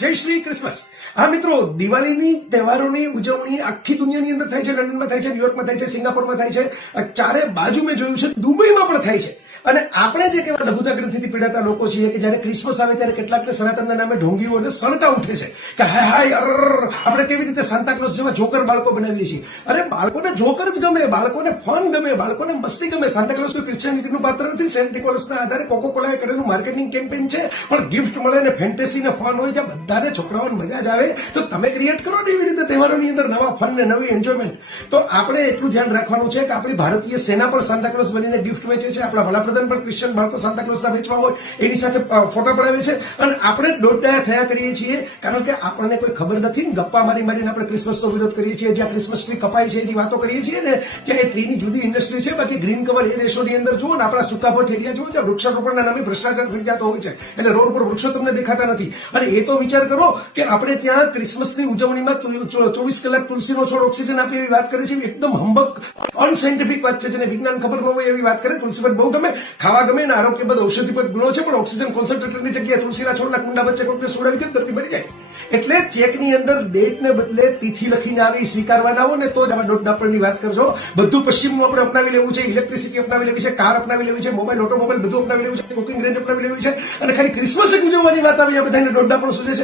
જય શ્રી ક્રિસમસ। હા મિત્રો, દિવાળીની તહેવારોની ઉજવણી આખી દુનિયાની અંદર થાય છે। લંડનમાં થાય છે, ન્યુયોર્કમાં થાય છે, સિંગાપોરમાં થાય છે, ચારે બાજુ મેં જોયું છે, દુબઈમાં પણ થાય છે। અને આપણે જે કેવા લઘુતા ગ્રંથિથી પીડાતા લોકો છીએ કે જ્યારે ક્રિસમસ આવે ત્યારે કેટલાકને સનાતનના નામે ઢોંગીઓ અને સણકા ઉઠે છે કે હાય હાય આપણે કેવી રીતે સાન્તા ક્લોઝ જેવા જોકર બાળકો બનાવીએ છીએ। અરે બાળકોને જોકર જ ગમે, બાળકોને ફન ગમે, બાળકોને મસ્તી ગમે। સાન્તા ક્લોઝ કોઈ ક્રિશ્ચિયનિટીનું પાત્ર નથી। સેન્ટ નિકોલસના આધારે કોકો કોલાએ કરેલું માર્કેટિંગ કેમ્પેન છે, પણ ગિફ્ટ મળે ને ફેન્ટેસી ને ફન હોય ત્યાં બધાને છોકરાઓને મજા જ આવે। તો તમે ક્રિએટ કરો ને એવી રીતે તહેવારોની અંદર નવા ફન ને નવી એન્જોયમેન્ટ। તો આપણે એટલું ધ્યાન રાખવાનું છે કે આપણી ભારતીય સેના પણ સાન્તા ક્લોઝ બનીને ગિફ્ટ વેચે છે, આપણા વડાપ્રધાન પણ ક્રિશ્ચિયન બાળકો સાન્તા ક્લોઝના વેચવા હોય એની સાથે ફોટા પડાવે છે, અને આપણે દોડડાયા થયા કરીએ છીએ કારણ કે આપણને કોઈ ખબર નથી ને ગપ્પા મારી મારીને આપણે ક્રિસમસનો વિરોધ કરીએ છીએ। જ્યાં ક્રિસમસ ટ્રી કપાય છે એની વાતો કરીએ છીએ ને ત્યાં એ ટ્રીની જુદી ઇન્ડસ્ટ્રી છે, બાકી ગ્રીન કવર એ દેશોની અંદર જુઓ ને આપણા સુકાભટ એરિયા જુઓ ત્યાં વૃક્ષારોપણના નામે ભ્રષ્ટાચાર થઈ જતો હોય છે, એટલે રોડ પર વૃક્ષો તમને દેખાતા નથી। અને એ તો વિચાર કરો કે આપણે ત્યાં ક્રિસમસની ઉજવણીમાં 24 કલાક તુલસીનો છોડ ઓક્સિજન આપે એવી વાત કરે છે, એકદમ હંબક અનસાયન્ટિફિક વાત છે, જેને વિજ્ઞાન ખબર ન હોય એવી વાત કરે। તુલસી બહુ ગમે, ખાવા ગમે ને આરોગ્યપ્રદ ઔષધિપદ ગુણો છે, પણ ઓક્સિજન કોન્સન્ટ્રેટરની જગ્યાએ તુલસીના છોડના કુંડા વચ્ચે કોઈને સુડાવી દે ધરતી બની જાય। એટલે ચેકની અંદર ડેટને બદલે તિથિ લખીને આવે સ્વીકારવાના હો ને તો જ આમાં દોડડાપણની વાત કરજો। બધું પશ્ચિમનું આપણે અપનાવી લેવું છે, ઇલેક્ટ્રિસિટી અપનાવી લેવી છે, કાર અપનાવી લેવી છે, મોબાઈલ ઓટોમોબાઈલ બધું અપનાવી લેવું છે, કુકિંગ રેન્જ અપનાવી લેવી છે, અને ખાલી ક્રિસમસ જ ઉજવવાની વાત આવી આ બધાને દોડડાપણ સૂચે છે।